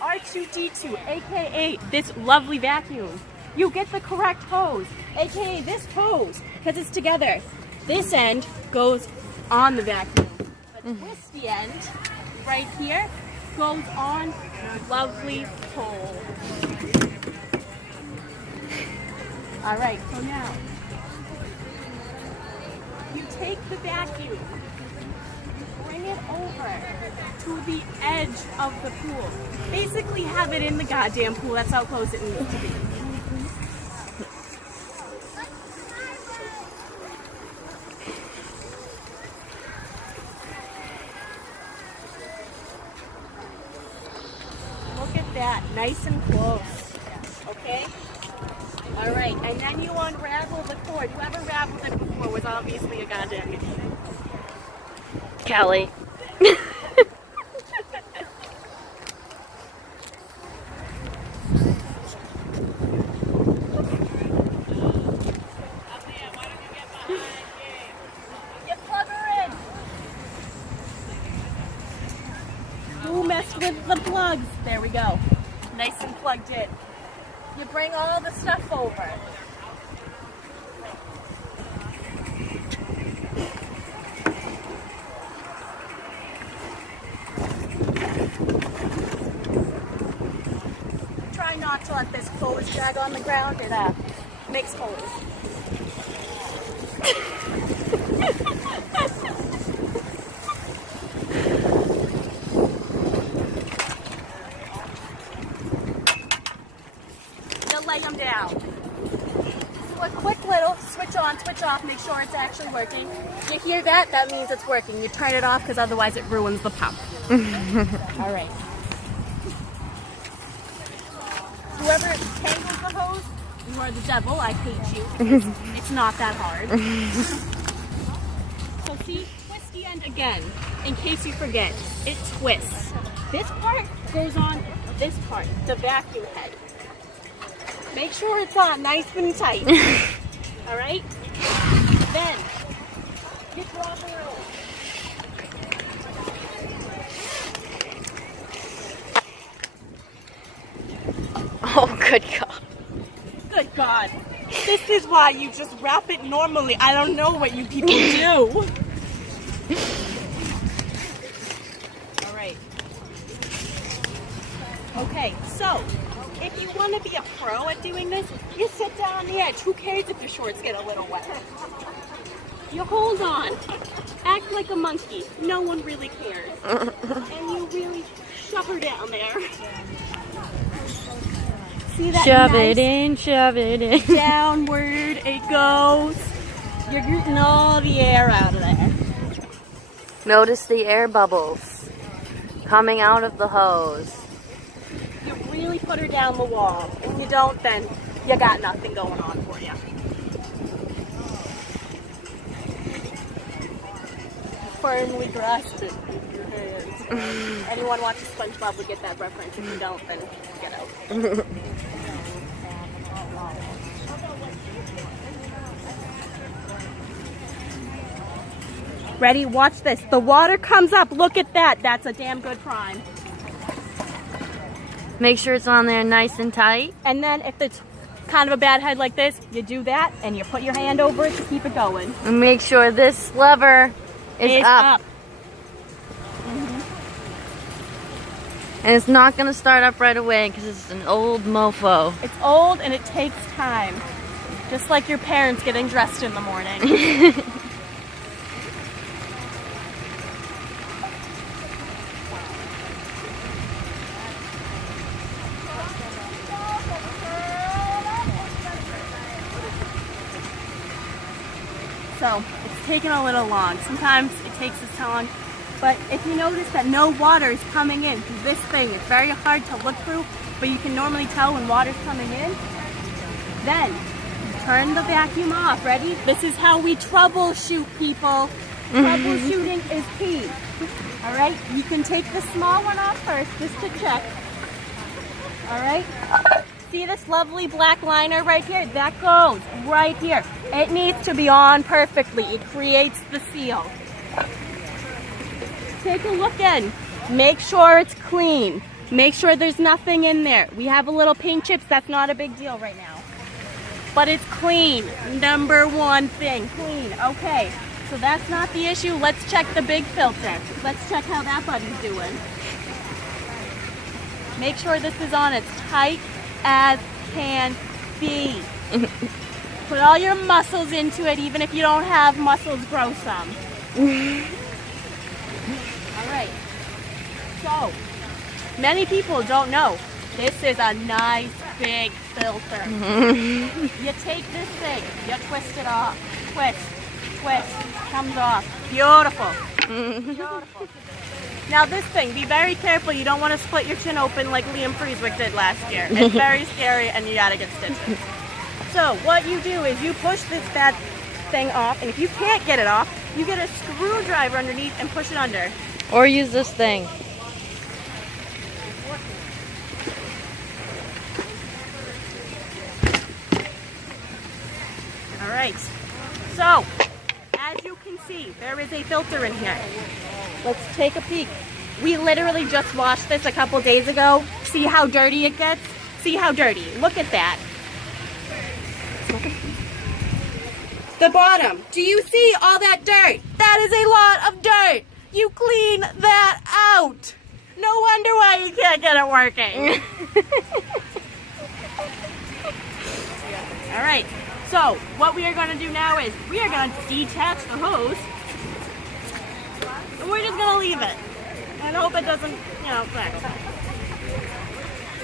R2d2, aka this lovely vacuum. You get the correct hose, aka this hose, because it's together. This end goes on the vacuum. The twisty end, right here, goes on the lovely pole. Alright, so now, you take the vacuum, bring it over to the edge of the pool. Basically have it in the goddamn pool, that's how close it needs to be. Look at that, nice and close, okay? Alright, and then you unravel the cord. Whoever raveled it before was obviously a goddamn idiot. Kelly. Who messed with the plugs? There we go. Nice and plugged in. You bring all the stuff over. Try not to let this hose drag on the ground. It makes holes. Lay them down. Do a quick little switch on, switch off, make sure it's actually working. You hear that? That means it's working. You turn it off because otherwise it ruins the pump. Alright. Whoever tangles the hose, you are the devil. I hate you. It's not that hard. So see, twist the end again. In case you forget, it twists. This part goes on this part, the vacuum head. Make sure it's on nice and tight. Alright? Then, you drop it in. Oh, good God. Good God. This is why you just wrap it normally. I don't know what you people do. Alright. Okay, so if you want to be a pro at doing this, you sit down on the edge. Who cares if your shorts get a little wet? You hold on. Act like a monkey. No one really cares. And you really shove her down there. See that? Shove nice it in, shove it in. downward it goes. You're getting all the air out of there. Notice the air bubbles coming out of the hose. You really put her down the wall. If you don't, then you got nothing going on for you. Firmly grasp it with your hands. Anyone watching SpongeBob would get that reference. If you don't, then get out. Ready? Watch this. The water comes up. Look at that. That's a damn good prime. Make sure it's on there nice and tight. And then if it's kind of a bad head like this, you do that and you put your hand over it to keep it going. And make sure this lever is up. And it's not going to start up right away because it's an old mofo. It's old and it takes time. Just like your parents getting dressed in the morning. So it's taking a little long. Sometimes it takes this long. But if you notice that no water is coming in through this thing, it's very hard to look through, but you can normally tell when water's coming in. Then turn the vacuum off. Ready? This is how we troubleshoot, people. Troubleshooting is key. Alright? You can take the small one off first just to check. Alright? See this lovely black liner right here? That goes right here. It needs to be on perfectly. It creates the seal. Take a look in. Make sure it's clean. Make sure there's nothing in there. We have a little paint chips. That's not a big deal right now. But it's clean. Number one thing, clean. Okay, so that's not the issue. Let's check the big filter. Let's check how that buddy's doing. Make sure this is on as tight as can be. Put all your muscles into it, even if you don't have muscles, grow some. All right. So, many people don't know this is a nice big filter. You take this thing, you twist it off. Twist, twist, comes off. Beautiful. Beautiful. Now this thing, be very careful. You don't want to split your chin open like Liam Frieswick did last year. It's very scary and you gotta get stitches. So what you do is you push this bad thing off, and if you can't get it off, you get a screwdriver underneath and push it under. Or use this thing. All right. So, as you can see, there is a filter in here. Let's take a peek. We literally just washed this a couple days ago. See how dirty it gets? See how dirty? Look at that. The bottom. Do you see all that dirt? That is a lot of dirt. You clean that out. No wonder why you can't get it working. All right. So what we are going to do now is we are going to detach the hose. And we're just going to leave it. And hope it doesn't, crack.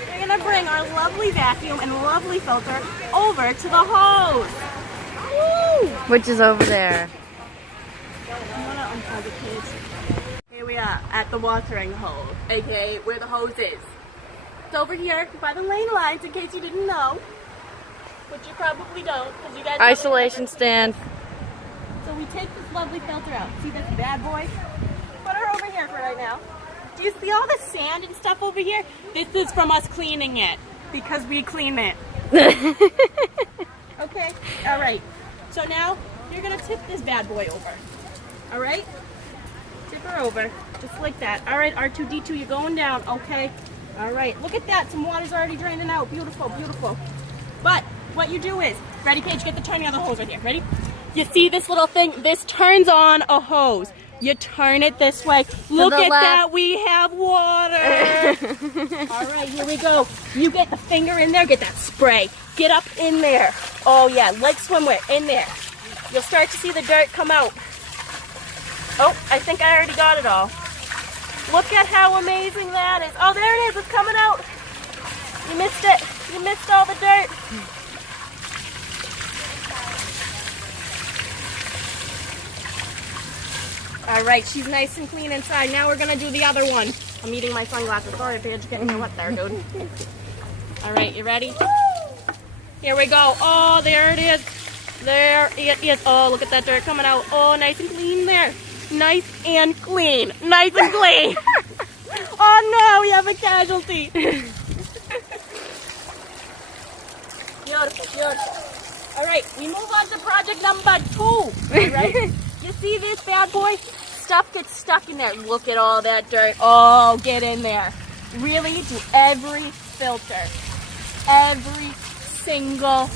We're going to bring our lovely vacuum and lovely filter over to the hose. Woo! Which is over there. I'm going to unplug the cage. Here we are at the watering hole, aka where the hose is. It's over here by the lane lines, in case you didn't know. Which you probably don't, because you guys... Isolation stand. So we take this lovely filter out. See this bad boy? Put her over here for right now. Do you see all the sand and stuff over here? This is from us cleaning it, because we clean it. Okay, all right. So now, you're going to tip this bad boy over. All right? Tip her over, just like that. All right, r2d2, you're going down, okay? All right, look at that. Some water's already draining out. Beautiful, beautiful. But what you do is, ready, Paige, get the turning of the hose right here. Ready? You see this little thing? This turns on a hose. You turn it this way. Look at that, we have water. All right, here we go. You get the finger in there, get that spray. Get up in there. Oh yeah, like swimwear, in there. You'll start to see the dirt come out. Oh, I think I already got it all. Look at how amazing that is. Oh, there it is, it's coming out. You missed it. You missed all the dirt. All right, she's nice and clean inside. Now we're gonna do the other one. I'm eating my sunglasses. Sorry if you're getting me wet there, dude. All right, you ready? Here we go. Oh, there it is. There it is. Oh, look at that dirt coming out. Oh, nice and clean there. Nice and clean. Nice and clean. Oh no, we have a casualty. Beautiful, beautiful. All right, we move on to project number 2. All right? You see this bad boy? Stuff gets stuck in there. Look at all that dirt. Oh, get in there. Really, do every filter. Every single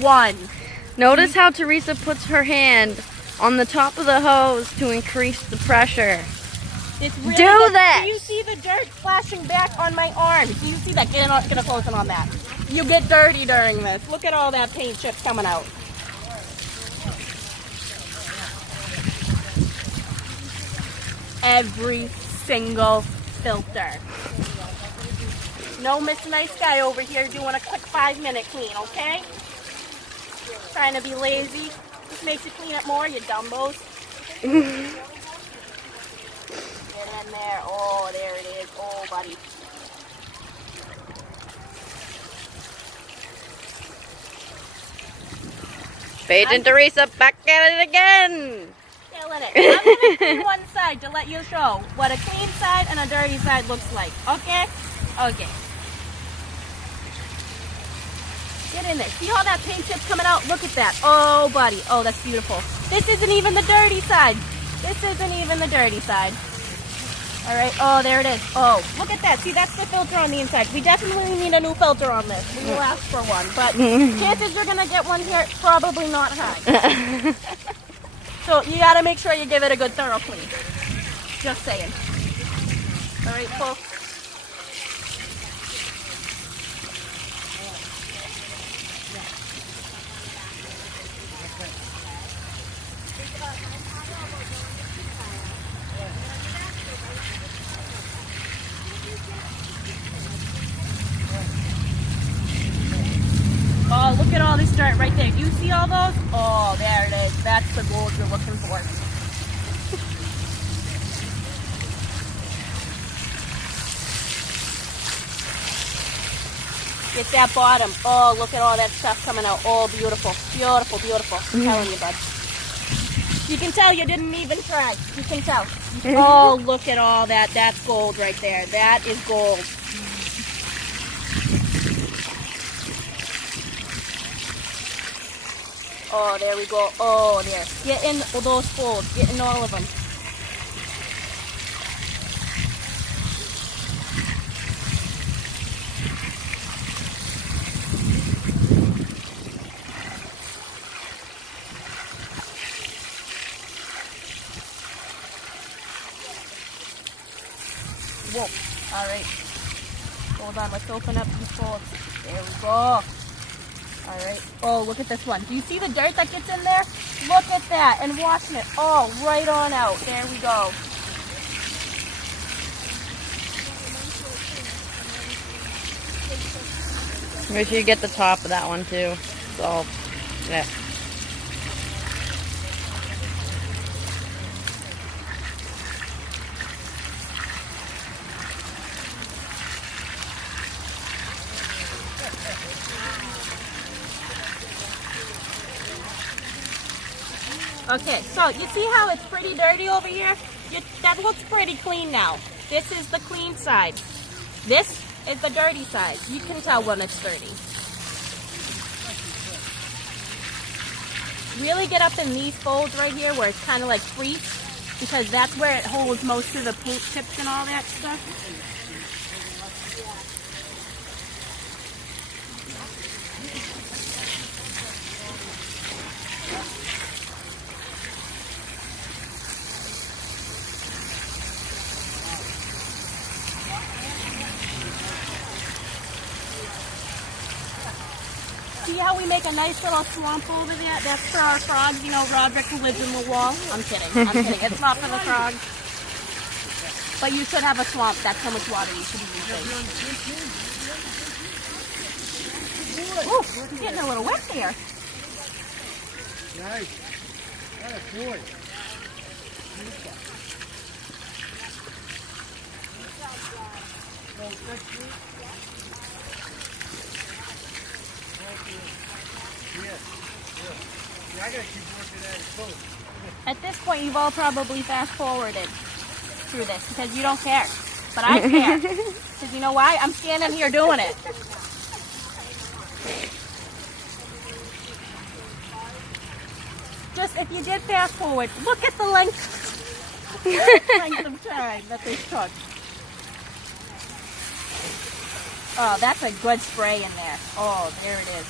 one. Notice how Teresa puts her hand on the top of the hose to increase the pressure. It's really do good. that! Do you see the dirt splashing back on my arm? Do you see that? Get a close one on that. You get dirty during this. Look at all that paint chips coming out. Every single filter. No Miss Nice Guy over here doing a quick 5-minute clean, okay? Trying to be lazy. This makes you clean it more, you dumbos. Get in there. Oh, there it is. Oh, buddy. Paige and Teresa back at it again. Killing it. I'm going to clean one side to let you show what a clean side and a dirty side looks like. Okay? Okay. Get in there. See all that paint chips coming out? Look at that. Oh, buddy. Oh, that's beautiful. This isn't even the dirty side. This isn't even the dirty side. All right. Oh, there it is. Oh, look at that. See, that's the filter on the inside. We definitely need a new filter on this. We will ask for one, but chances you're gonna get one here probably not high. So you gotta make sure you give it a good thorough clean. Just saying. All right, folks. Oh, look at all this dirt right there. Do you see all those? Oh, there it is. That's the gold you're looking for. Get that bottom. Oh, look at all that stuff coming out. Oh, beautiful. Beautiful, beautiful. I'm telling you, bud. You can tell you didn't even try. You can tell. Oh, look at all that. That's gold right there. That is gold. Oh, there we go. Oh, there. Get in those folds. Get in all of them. Whoa. All right. Hold on. Let's open up these folds. There we go. All right. Oh, look at this one. Do you see the dirt that gets in there? Look at that. And washing it. Oh, right on out. There we go. Make sure you get the top of that one too. So, yeah. Okay, so you see how it's pretty dirty over here? That looks pretty clean now. This is the clean side. This is the dirty side. You can tell when it's dirty. Really get up in these folds right here where it's kind of like creased, because that's where it holds most of the paint chips and all that stuff. See how we make a nice little swamp over there? That's for our frogs. You know, Roderick who lives in the wall. I'm kidding. I'm kidding. It's not for the frogs. But you should have a swamp. That's how much water you should be using. Ooh, he's getting a little wet there. Nice. That's boy. I gotta keep working at it close. At this point, you've all probably fast forwarded through this because you don't care. But I care. Because you know why? I'm standing here doing it. Just if you did fast forward, look at the length of time that this took. Oh, that's a good spray in there. Oh, there it is.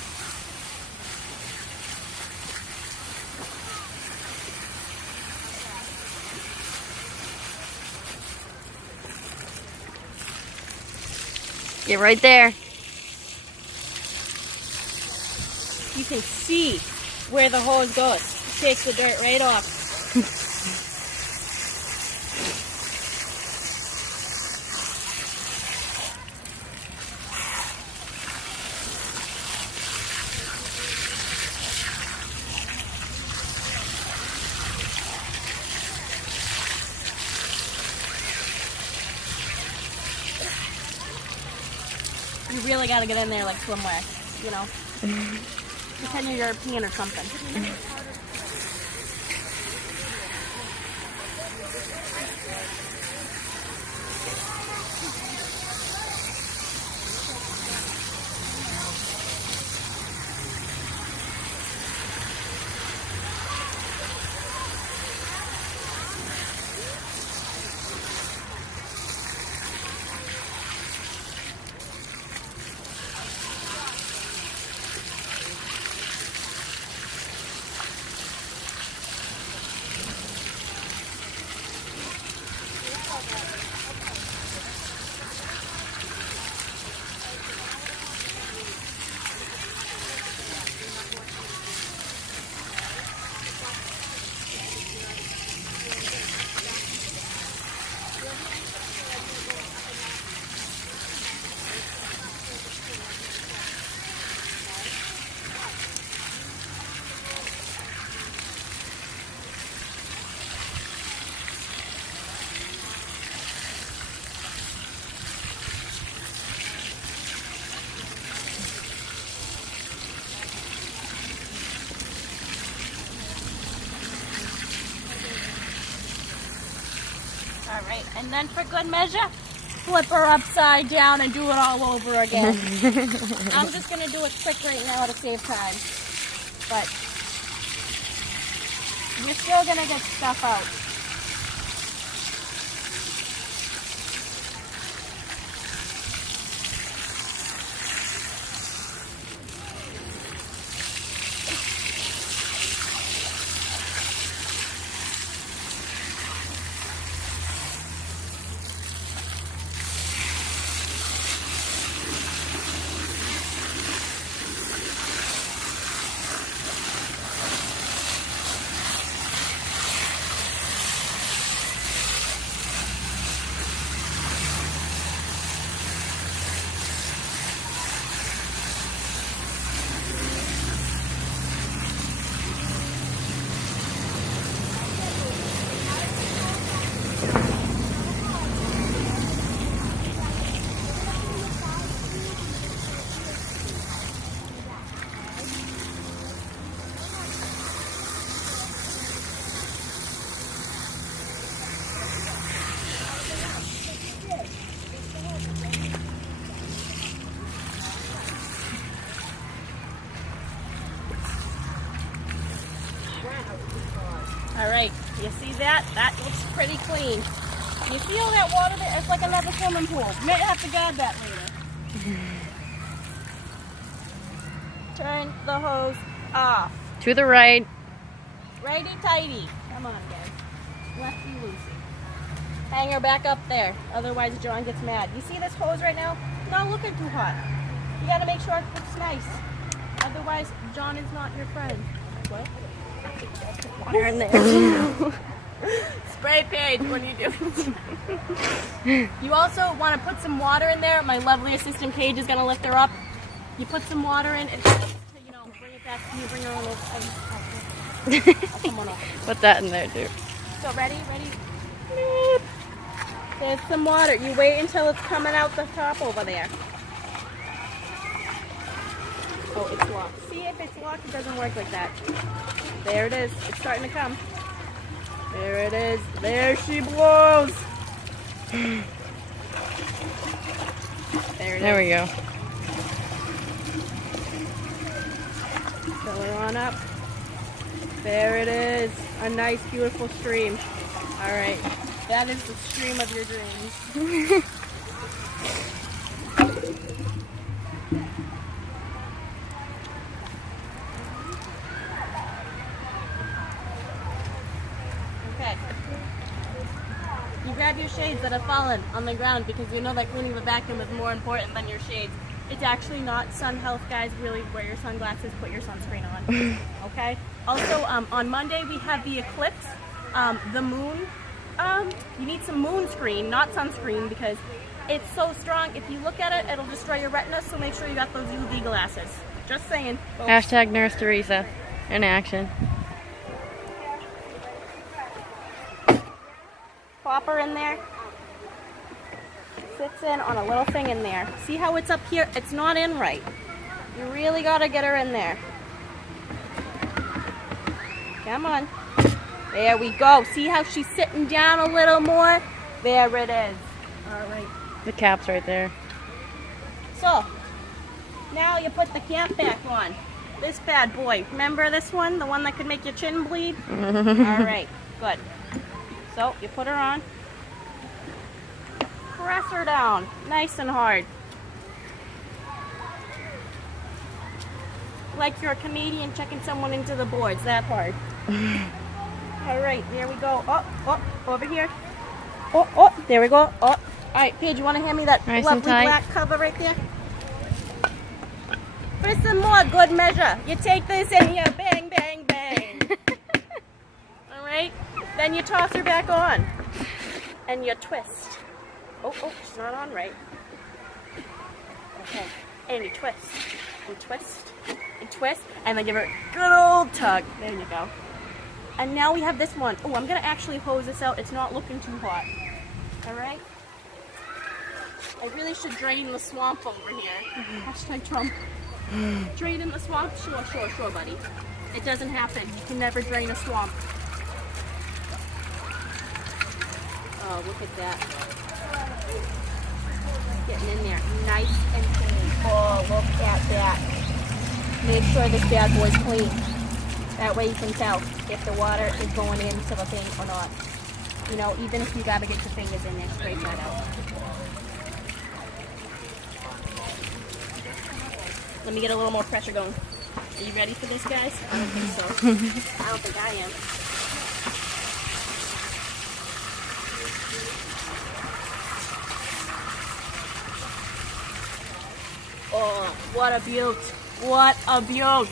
Get right there. You can see where the hose goes. It takes the dirt right off. You really got to get in there like swimwear, you know. Pretend you're European or something. And then for good measure, flip her upside down and do it all over again. I'm just going to do it quick right now to save time. But you're still going to get stuff out. All right, you see that? That looks pretty clean. You see all that water there? It's like another swimming pool. You might have to guard that later. Turn the hose off. To the right. Righty-tighty. Come on, guys. Lefty-loosey. Hang her back up there. Otherwise, John gets mad. You see this hose right now? Not looking too hot. You got to make sure it looks nice. Otherwise, John is not your friend. What? Water in there. Spray paint. What are you doing? You also want to put some water in there. My lovely assistant Paige is going to lift her up. You put some water in and you know, bring it back. Can you bring her on over? I'll come on over. Put that in there too. So ready? Beep. There's some water. You wait until it's coming out the top over there. Oh, it's locked. See, if it's locked, it doesn't work like that. There it is. It's starting to come. There it is. There she blows. There it is. There we go. Fill her on up. There it is. A nice, beautiful stream. All right. That is the stream of your dreams. Okay. You grab your shades that have fallen on the ground because you know that cleaning the vacuum is more important than your shades. It's actually not sun health, guys. Really wear your sunglasses, put your sunscreen on. Okay? Also, on Monday we have the eclipse. The moon. You need some moon screen, not sunscreen, because it's so strong. If you look at it, it'll destroy your retina, so make sure you got those UV glasses. Just saying. Folks. Hashtag Nurse Teresa in action. Pop her in there. Sits in on a little thing in there. See how it's up here? It's not in right. You really got to get her in there. Come on. There we go. See how she's sitting down a little more? There it is. All right. The cap's right there. So, now you put the cap back on. This bad boy. Remember this one? The one that could make your chin bleed? All right. Good. So, you put her on. Press her down. Nice and hard. Like you're a comedian checking someone into the boards. That hard. All right, there we go. Oh, over here. Oh, there we go. Oh, all right, Paige, you want to hand me that Nice lovely black cover right there? For some more good measure, you take this and you bang, bang, bang. All right, then you toss her back on and you twist. Oh, she's not on right. Okay, and you twist, and twist, and twist, and then give her a good old tug. There you go. And now we have this one. Oh, I'm going to actually hose this out. It's not looking too hot. All right? I really should drain the swamp over here. Hashtag Trump. Drain in the swamp? Sure, buddy. It doesn't happen. You can never drain a swamp. Oh, look at that. Getting in there. Nice and clean. Oh, look at that. Make sure this bad boy's clean. That way you can tell if the water is going into the thing or not. You know, even if you gotta get your fingers in there, scrape that out. Let me get a little more pressure going. Are you ready for this, guys? I don't think so. I don't think I am. Oh, what a beaut. What a beaut.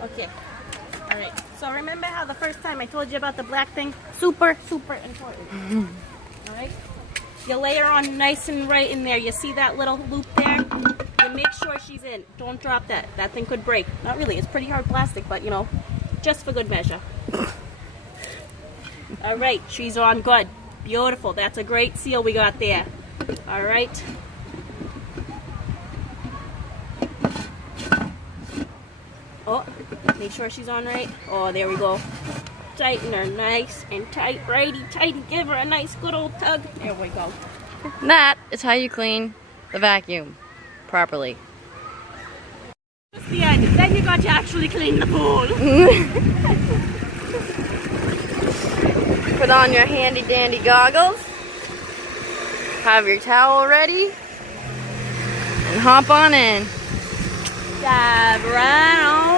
Okay. Alright. So remember how the first time I told you about the black thing? Super, super important. Alright? You lay her on nice and right in there. You see that little loop there? You make sure she's in. Don't drop that. That thing could break. Not really. It's pretty hard plastic, but you know, just for good measure. Alright. She's on good. Beautiful. That's a great seal we got there. Alright. Oh, make sure she's on right. Oh, there we go. Tighten her nice and tight, righty tighty. Give her a nice good old tug. There we go. That is how you clean the vacuum properly. Just the end. Then you got to actually clean the pool. Put on your handy dandy goggles. Have your towel ready. And hop on in. Dive right on.